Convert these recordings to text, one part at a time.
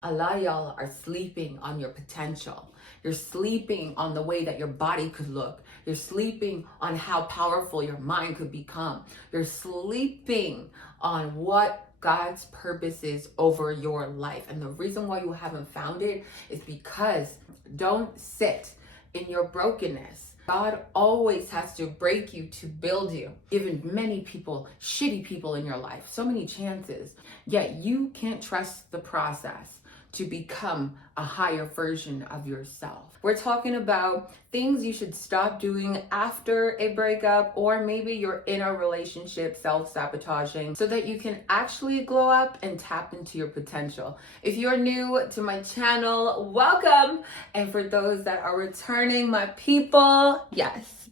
A lot of y'all are sleeping on your potential. You're sleeping on the way that your body could look. You're sleeping on how powerful your mind could become. You're sleeping on what God's purpose is over your life. And the reason why you haven't found it is because don't sit in your brokenness. God always has to break you to build you. Given many people, shitty people in your life, so many chances, yet you can't trust the process to become a higher version of yourself. We're talking about things you should stop doing after a breakup, or maybe you're in a relationship self-sabotaging, so that you can actually glow up and tap into your potential. If you're new to my channel, welcome. And for those that are returning, my people, yes,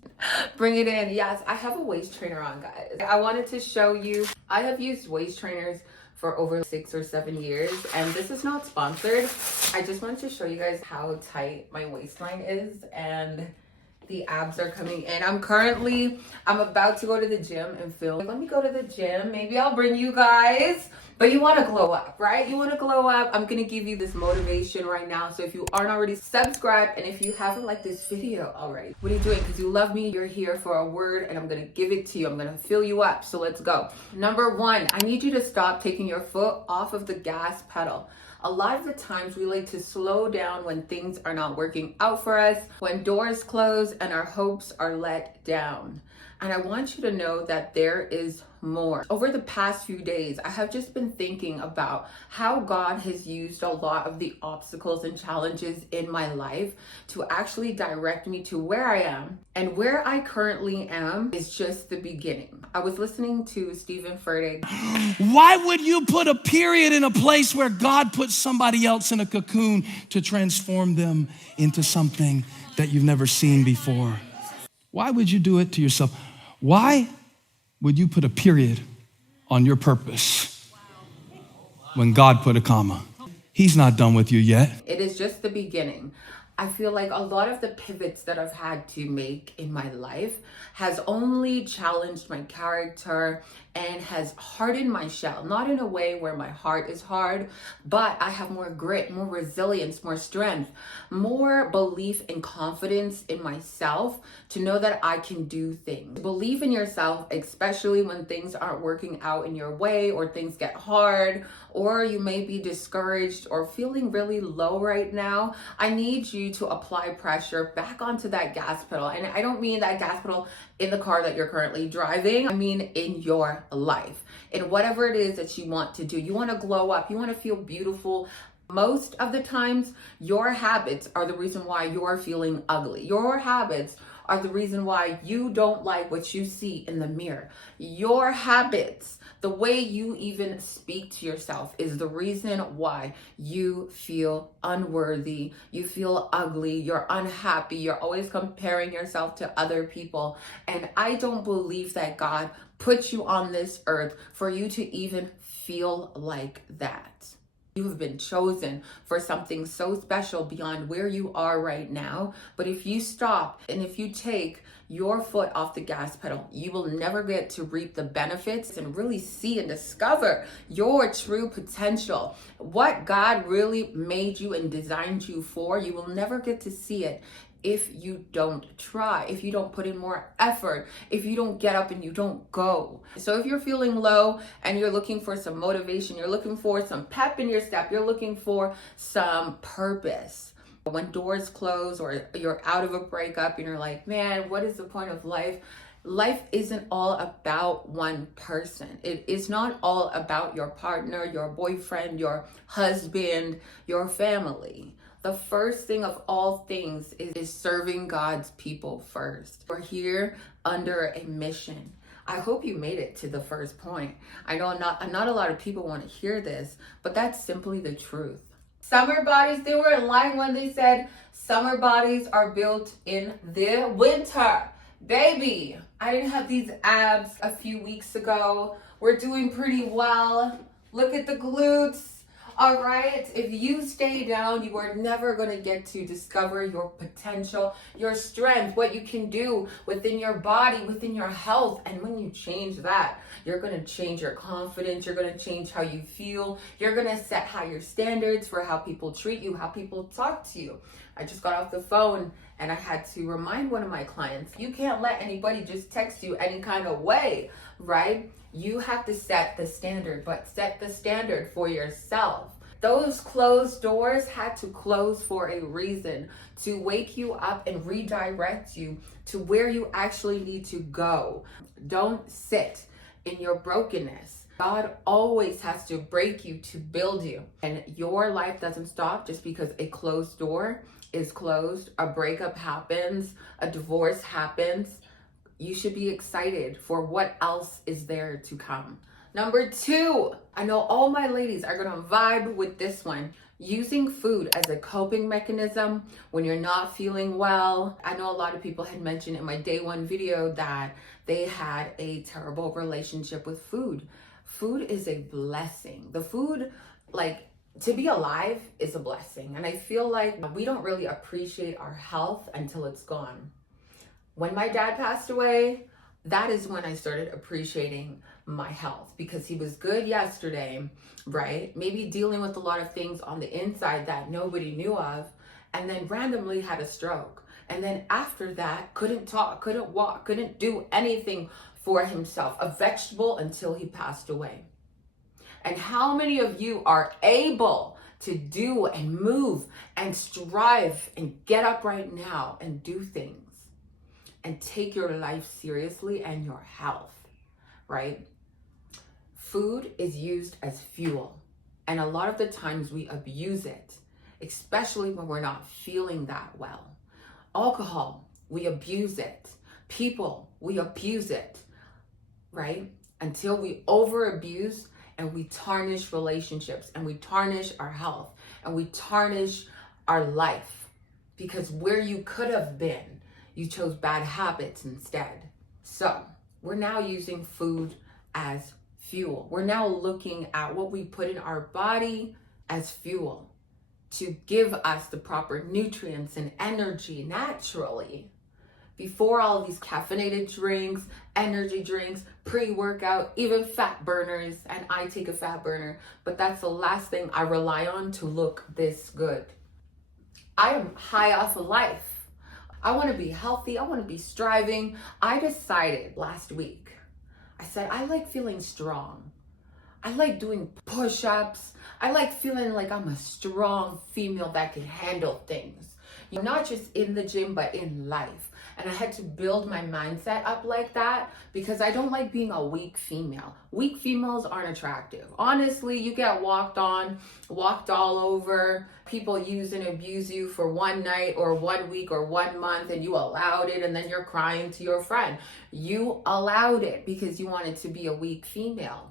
bring it in. Yes, I have a waist trainer on, guys. I wanted to show you, I have used waist trainers for over 6 or 7 years, and this is not sponsored. I just wanted to show you guys how tight my waistline is, and the abs are coming in. I'm about to go to the gym and film. Let me go to the gym. Maybe I'll bring you guys. But you want to glow up, right? You want to glow up. I'm going to give you this motivation right now. So if you aren't already subscribed, and if you haven't liked this video already, what are you doing? Because you love me, you're here for a word, and I'm going to give it to you. I'm going to fill you up. So let's go. Number one, I need you to stop taking your foot off of the gas pedal. A lot of the times we like to slow down when things are not working out for us, when doors close and our hopes are let down. And I want you to know that there is more. Over the past few days, I have just been thinking about how God has used a lot of the obstacles and challenges in my life to actually direct me to where I am. And where I currently am is just the beginning. I was listening to Stephen Furtick. Why would you put a period in a place where God put somebody else in a cocoon to transform them into something that you've never seen before? Why would you do it to yourself? Why would you put a period on your purpose when God put a comma? He's not done with you yet. It is just the beginning. I feel like a lot of the pivots that I've had to make in my life has only challenged my character and has hardened my shell. Not in a way where my heart is hard, but I have more grit, more resilience, more strength, more belief and confidence in myself to know that I can do things. Believe in yourself, especially when things aren't working out in your way, or things get hard, or you may be discouraged or feeling really low right now. I need you to apply pressure back onto that gas pedal. And I don't mean that gas pedal in the car that you're currently driving. I mean in your life, in whatever it is that you want to do. You want to glow up. You want to feel beautiful. Most of the times, your habits are the reason why you're feeling ugly. Your habits are the reason why you don't like what you see in the mirror. Your habits, the way you even speak to yourself, is the reason why you feel unworthy, you feel ugly, you're unhappy, you're always comparing yourself to other people. And I don't believe that God put you on this earth for you to even feel like that. You have been chosen for something so special beyond where you are right now. But if you stop and if you take your foot off the gas pedal, you will never get to reap the benefits and really see and discover your true potential. What God really made you and designed you for, you will never get to see it if you don't try, if you don't put in more effort, if you don't get up and you don't go. So if you're feeling low and you're looking for some motivation, you're looking for some pep in your step, you're looking for some purpose. When doors close or you're out of a breakup and you're like, man, what is the point of life? Life isn't all about one person. It is not all about your partner, your boyfriend, your husband, your family. The first thing of all things is serving God's people first. We're here under a mission. I hope you made it to the first point. I know not a lot of people want to hear this, but that's simply the truth. Summer bodies, they were in line when they said summer bodies are built in the winter. Baby, I didn't have these abs a few weeks ago. We're doing pretty well. Look at the glutes. All right, if you stay down, you are never going to get to discover your potential, your strength, what you can do within your body, within your health. And when you change that, you're going to change your confidence. You're going to change how you feel. You're going to set higher standards for how people treat you, how people talk to you. I just got off the phone and I had to remind one of my clients, you can't let anybody just text you any kind of way, right? You have to set the standard, but set the standard for yourself. Those closed doors had to close for a reason, to wake you up and redirect you to where you actually need to go. Don't sit in your brokenness. God always has to break you to build you. And your life doesn't stop just because a closed door is closed, a breakup happens, a divorce happens. You should be excited for what else is there to come. Number 2, I know all my ladies are gonna vibe with this one. Using food as a coping mechanism when you're not feeling well. I know a lot of people had mentioned in my day 1 video that they had a terrible relationship with food. Food is a blessing. The food, to be alive is a blessing. And I feel like we don't really appreciate our health until it's gone. When my dad passed away, that is when I started appreciating my health, because he was good yesterday, right? Maybe dealing with a lot of things on the inside that nobody knew of, and then randomly had a stroke. And then after that, couldn't talk, couldn't walk, couldn't do anything for himself, a vegetable, until he passed away. And how many of you are able to do and move and strive and get up right now and do things and take your life seriously and your health, right? Food is used as fuel. And a lot of the times we abuse it, especially when we're not feeling that well. Alcohol, we abuse it. People, we abuse it, right? Until we over-abuse and we tarnish relationships and we tarnish our health and we tarnish our life, because where you could have been, you chose bad habits instead. So we're now using food as fuel. We're now looking at what we put in our body as fuel to give us the proper nutrients and energy naturally. Before all these caffeinated drinks, energy drinks, pre-workout, even fat burners, and I take a fat burner, but that's the last thing I rely on to look this good. I am high off of life. I want to be healthy. I want to be striving. I decided last week, I said, I like feeling strong. I like doing push-ups. I like feeling like I'm a strong female that can handle things. Not just in the gym, but in life. And I had to build my mindset up like that because I don't like being a weak female. Weak females aren't attractive. Honestly, you get walked on, walked all over. People use and abuse you for one night or 1 week or 1 month, and you allowed it, and then you're crying to your friend. You allowed it because you wanted to be a weak female.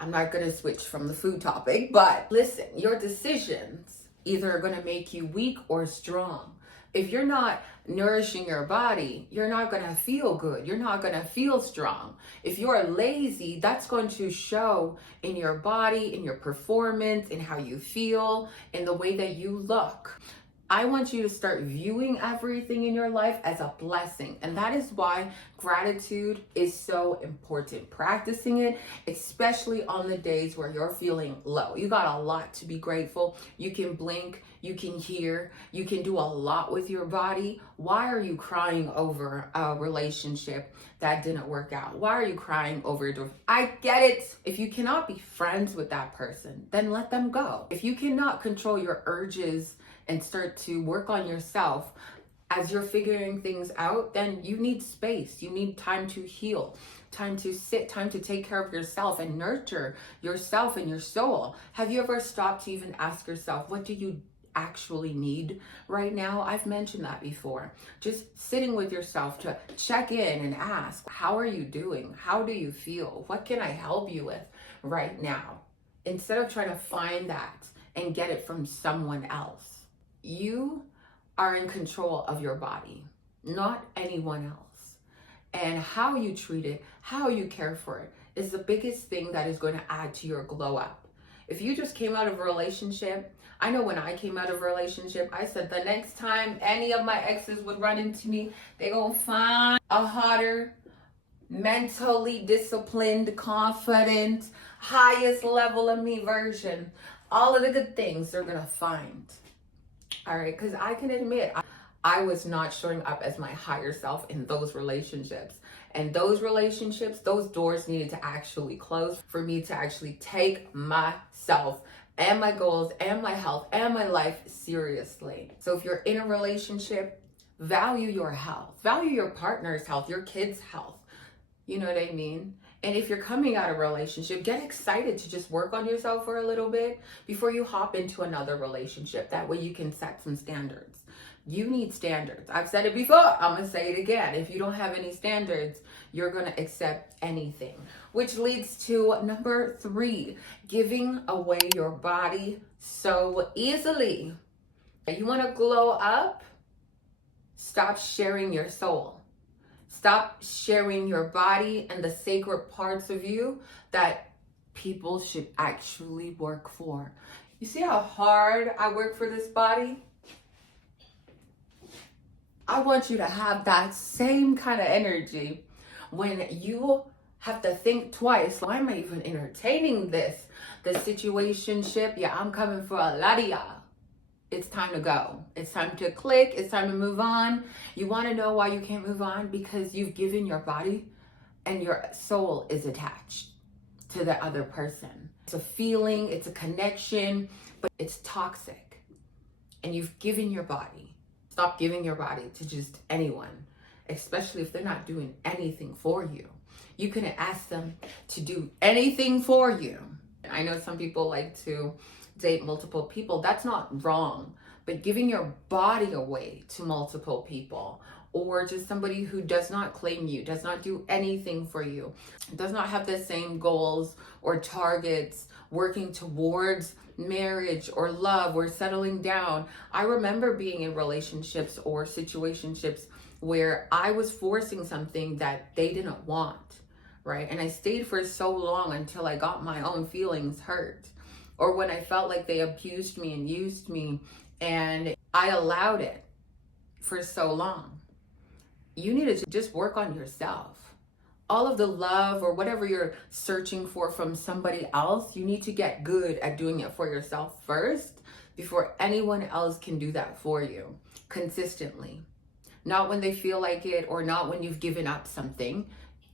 I'm not going to switch from the food topic, but listen, your decisions either are going to make you weak or strong. If you're not nourishing your body, you're not going to feel good. You're not going to feel strong. If you're lazy, that's going to show in your body, in your performance, in how you feel, in the way that you look. I want you to start viewing everything in your life as a blessing. And that is why gratitude is so important. Practicing it, especially on the days where you're feeling low. You got a lot to be grateful. You can blink, you can hear, you can do a lot with your body. Why are you crying over a relationship that didn't work out? Why are you crying over it? I get it. If you cannot be friends with that person, then let them go. If you cannot control your urges and start to work on yourself as you're figuring things out, then you need space. You need time to heal, time to sit, time to take care of yourself and nurture yourself and your soul. Have you ever stopped to even ask yourself, what do you actually need right now? I've mentioned that before. Just sitting with yourself to check in and ask, how are you doing? How do you feel? What can I help you with right now? Instead of trying to find that and get it from someone else. You are in control of your body, not anyone else. And how you treat it, how you care for it is the biggest thing that is going to add to your glow up. If you just came out of a relationship, I know when I came out of a relationship, I said the next time any of my exes would run into me, they gonna find a hotter, mentally disciplined, confident, highest level of me version. All of the good things they're gonna find. All right, because I can admit I was not showing up as my higher self in those relationships. And those relationships, those doors needed to actually close for me to actually take myself and my goals and my health and my life seriously. So if you're in a relationship, value your health, value your partner's health, your kids' health. You know what I mean? And if you're coming out of a relationship, get excited to just work on yourself for a little bit before you hop into another relationship. That way you can set some standards. You need standards. I've said it before. I'm going to say it again. If you don't have any standards, you're going to accept anything. Which leads to number 3, giving away your body so easily. You want to glow up? Stop sharing your soul. Stop sharing your body and the sacred parts of you that people should actually work for. You see how hard I work for this body? I want you to have that same kind of energy when you have to think twice. Why am I even entertaining this? The situationship, yeah, I'm coming for a lot of y'all. It's time to go. It's time to click. It's time to move on. You want to know why you can't move on? Because you've given your body and your soul is attached to the other person. It's a feeling, it's a connection, but it's toxic. And you've given your body. Stop giving your body to just anyone, especially if they're not doing anything for you. You can ask them to do anything for you. I know some people like to date multiple people. That's not wrong, but giving your body away to multiple people, or just somebody who does not claim you, does not do anything for you, does not have the same goals or targets working towards marriage or love or settling down. I remember being in relationships or situationships where I was forcing something that they didn't want, right? And I stayed for so long until I got my own feelings hurt, or when I felt like they abused me and used me, and I allowed it for so long. You need to just work on yourself. All of the love or whatever you're searching for from somebody else, you need to get good at doing it for yourself first before anyone else can do that for you consistently. Not when they feel like it, or not when you've given up something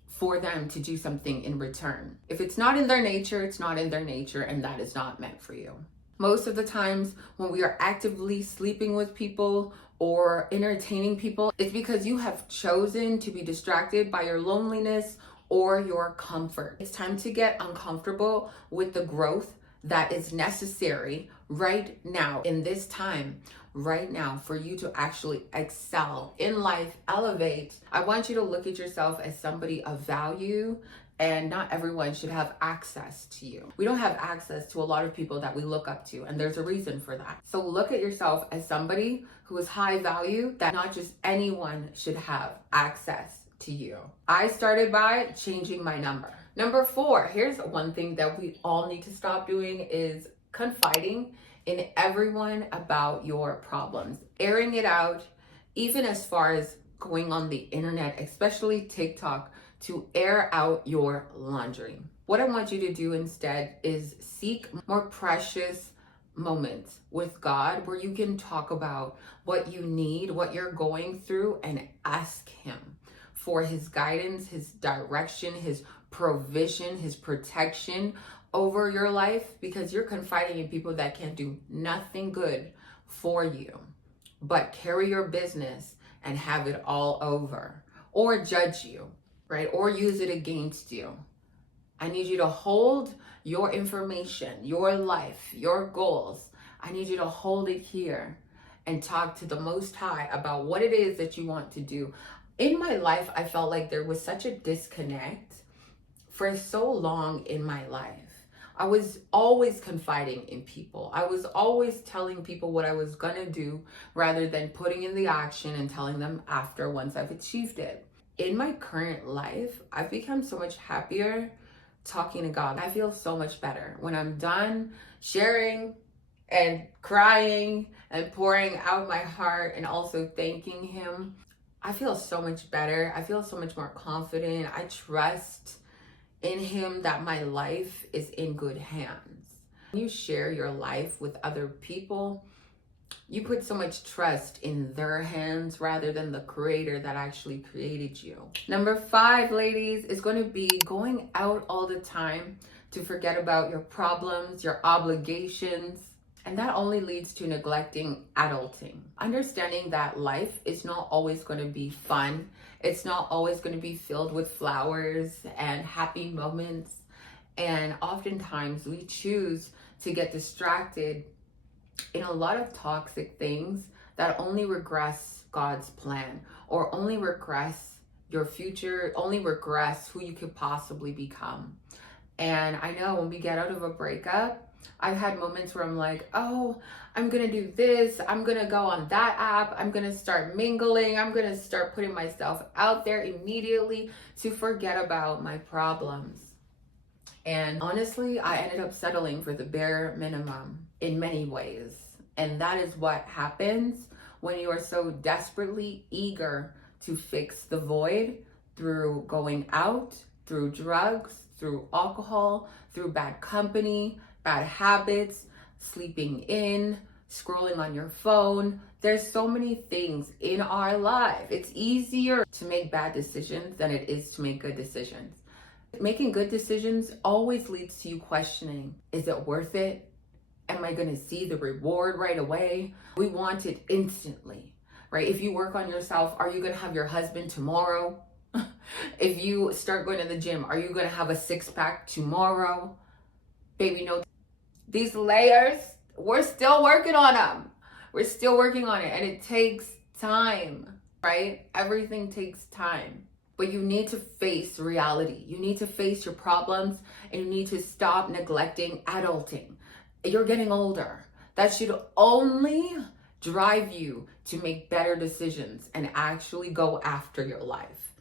for them to do something in return. If it's not in their nature, it's not in their nature, and that is not meant for you. Most of the times when we are actively sleeping with people or entertaining people, it's because you have chosen to be distracted by your loneliness or your comfort. It's time to get uncomfortable with the growth that is necessary right now, in this time, right now, for you to actually excel in life, elevate. I want you to look at yourself as somebody of value, and not everyone should have access to you. We don't have access to a lot of people that we look up to, and there's a reason for that. So look at yourself as somebody who is high value, that not just anyone should have access to you. I started by changing my number. Number 4, here's one thing that we all need to stop doing, is confiding in everyone about your problems, airing it out, even as far as going on the internet, especially TikTok, to air out your laundry. What I want you to do instead is seek more precious moments with God where you can talk about what you need, what you're going through, and ask Him for His guidance, His direction, His provision, His protection over your life, because you're confiding in people that can't do nothing good for you but carry your business and have it all over, or judge you, right? Or use it against you. I need you to hold your information, your life, your goals. I need you to hold it here and talk to the Most High about what it is that you want to do. In my life, I felt like there was such a disconnect for so long in my life. I was always confiding in people. I was always telling people what I was gonna do rather than putting in the action and telling them after, once I've achieved it. In my current life, I've become so much happier talking to God. I feel so much better when I'm done sharing and crying and pouring out my heart and also thanking him. I feel so much better. I feel so much more confident. I trust in him that my life is in good hands. When you share your life with other people, you put so much trust in their hands rather than the creator that actually created you. Number 5, ladies, is going to be going out all the time to forget about your problems, your obligations, and that only leads to neglecting adulting. Understanding that life is not always going to be fun. It's not always going to be filled with flowers and happy moments. And oftentimes we choose to get distracted in a lot of toxic things that only regress God's plan, or only regress your future, only regress who you could possibly become. And I know when we get out of a breakup, I've had moments where I'm like, oh, I'm gonna do this, I'm gonna go on that app, I'm gonna start mingling, I'm gonna start putting myself out there immediately to forget about my problems. And honestly, I ended up settling for the bare minimum in many ways. And that is what happens when you are so desperately eager to fix the void through going out, through drugs, through alcohol, through bad company, bad habits, sleeping in, scrolling on your phone. There's so many things in our life. It's easier to make bad decisions than it is to make good decisions. Making good decisions always leads to you questioning, is it worth it? Am I going to see the reward right away? We want it instantly, right? If you work on yourself, are you going to have your husband tomorrow? If you start going to the gym, are you going to have a 6-pack tomorrow? Baby, no. These layers, we're still working on them. We're still working on it, and it takes time, right? Everything takes time. But you need to face reality. You need to face your problems, and you need to stop neglecting adulting. You're getting older. That should only drive you to make better decisions and actually go after your life.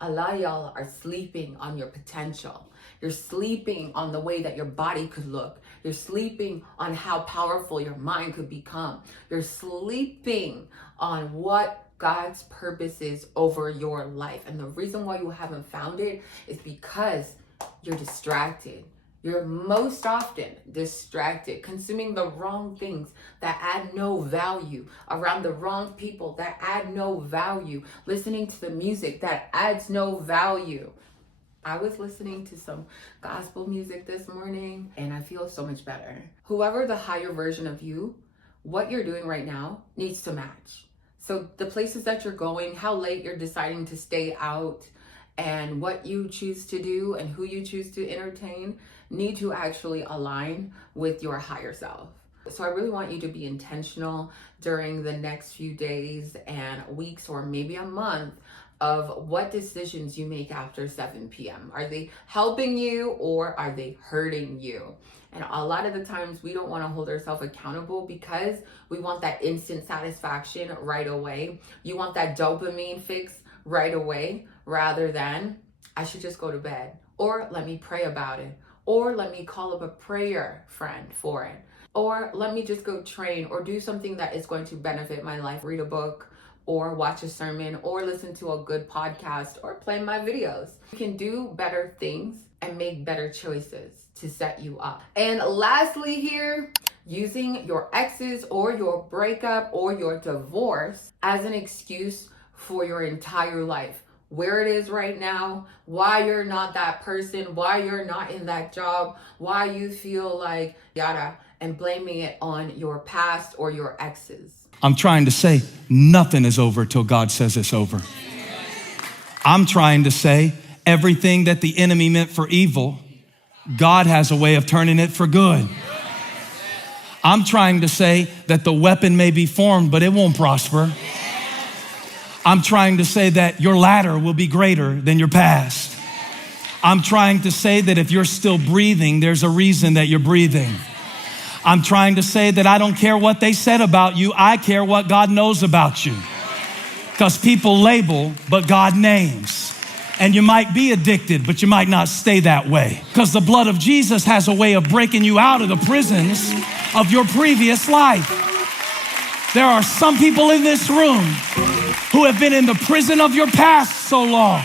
A lot of y'all are sleeping on your potential. You're sleeping on the way that your body could look. You're sleeping on how powerful your mind could become. You're sleeping on what God's purpose is over your life. And the reason why you haven't found it is because you're distracted. You're most often distracted, consuming the wrong things that add no value, around the wrong people that add no value, listening to the music that adds no value. I was listening to some gospel music this morning and I feel so much better. Whoever the higher version of you, what you're doing right now needs to match. So the places that you're going, how late you're deciding to stay out, and what you choose to do and who you choose to entertain need to actually align with your higher self. So I really want you to be intentional during the next few days and weeks, or maybe a month, of what decisions you make after 7 p.m. Are they helping you or are they hurting you? And a lot of the times we don't want to hold ourselves accountable because we want that instant satisfaction right away. You want that dopamine fix right away, rather than I should just go to bed, or let me pray about it, or let me call up a prayer friend for it, or let me just go train or do something that is going to benefit my life, read a book or watch a sermon or listen to a good podcast or play my videos. You can do better things and make better choices to set you up. And lastly here, using your exes or your breakup or your divorce as an excuse for your entire life. Where it is right now, why you're not that person, why you're not in that job, why you feel like yada, and blaming it on your past or your exes. I'm trying to say nothing is over till God says it's over. I'm trying to say everything that the enemy meant for evil, God has a way of turning it for good. I'm trying to say that the weapon may be formed, but it won't prosper. I'm trying to say that your latter will be greater than your past. I'm trying to say that if you're still breathing, there's a reason that you're breathing. I'm trying to say that I don't care what they said about you. I care what God knows about you. Because people label, but God names. And you might be addicted, but you might not stay that way. Because the blood of Jesus has a way of breaking you out of the prisons of your previous life. There are some people in this room who have been in the prison of your past so long.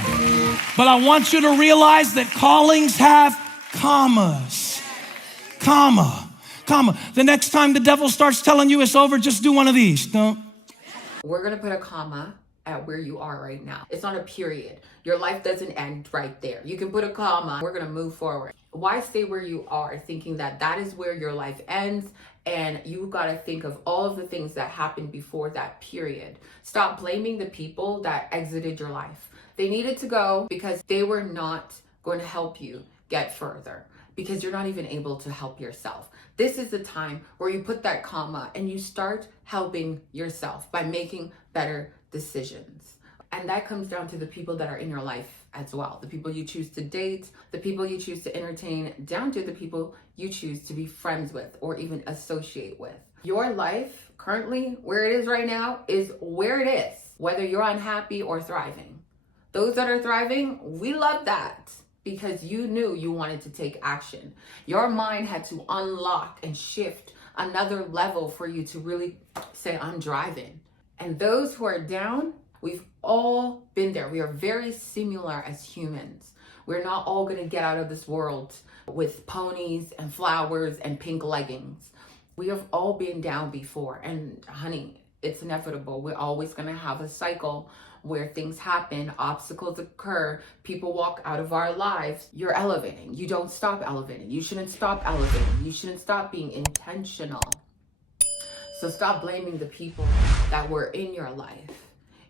But I want you to realize that callings have commas. Comma. The next time the devil starts telling you it's over, just do one of these. No. We're going to put a comma at where you are right now. It's not a period. Your life doesn't end right there. You can put a comma. We're going to move forward. Why stay where you are thinking that that is where your life ends, and you've got to think of all of the things that happened before that period. Stop blaming the people that exited your life. They needed to go because they were not going to help you get further, because you're not even able to help yourself. This is the time where you put that comma and you start helping yourself by making better decisions. And that comes down to the people that are in your life as well. The people you choose to date, the people you choose to entertain, down to the people you choose to be friends with or even associate with. Your life currently, where it is right now, is where it is, whether you're unhappy or thriving. Those that are thriving, we love that, because you knew you wanted to take action. Your mind had to unlock and shift another level for you to really say, I'm driving. And those who are down, we've all been there. We are very similar as humans. We're not all going to get out of this world with ponies and flowers and pink leggings. We have all been down before. And honey, it's inevitable. We're always going to have a cycle where things happen, obstacles occur, people walk out of our lives. You're elevating. You don't stop elevating. You shouldn't stop elevating. You shouldn't stop being intentional. So stop blaming the people that were in your life.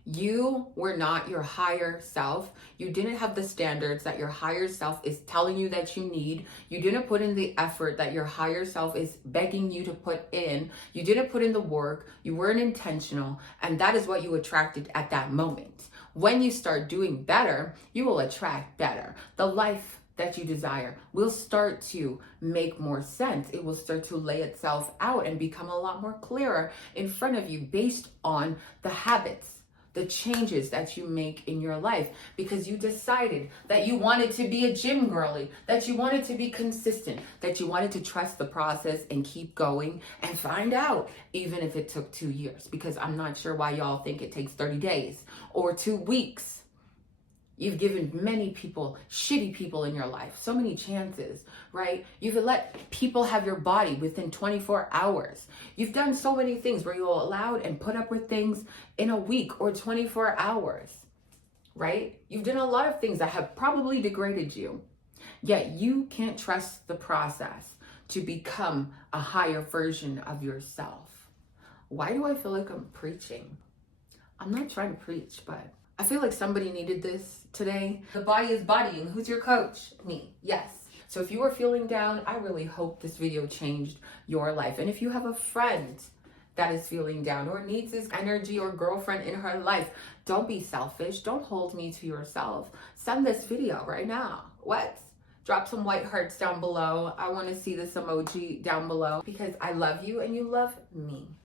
You were not your higher self. You didn't have the standards that your higher self is telling you that you need. You didn't put in the effort that your higher self is begging you to put in. You didn't put in the work. You weren't intentional. And that is what you attracted at that moment. When you start doing better, you will attract better. The life that you desire will start to make more sense. It will start to lay itself out and become a lot more clearer in front of you based on the habits, the changes that you make in your life, because you decided that you wanted to be a gym girly, that you wanted to be consistent, that you wanted to trust the process and keep going and find out, even if it took 2 years, because I'm not sure why y'all think it takes 30 days or 2 weeks. You've given many people, shitty people in your life, so many chances, right? You've let people have your body within 24 hours. You've done so many things where you'll allowed and put up with things in a week or 24 hours, right? You've done a lot of things that have probably degraded you, yet you can't trust the process to become a higher version of yourself. Why do I feel like I'm preaching? I'm not trying to preach, but I feel like somebody needed this today. The body is bodying. Who's your coach? Me. Yes. So if you are feeling down, I really hope this video changed your life. And if you have a friend that is feeling down or needs this energy, or girlfriend in her life, don't be selfish. Don't hold me to yourself. Send this video right now. What? Drop some white hearts down below. I want to see this emoji down below, because I love you and you love me.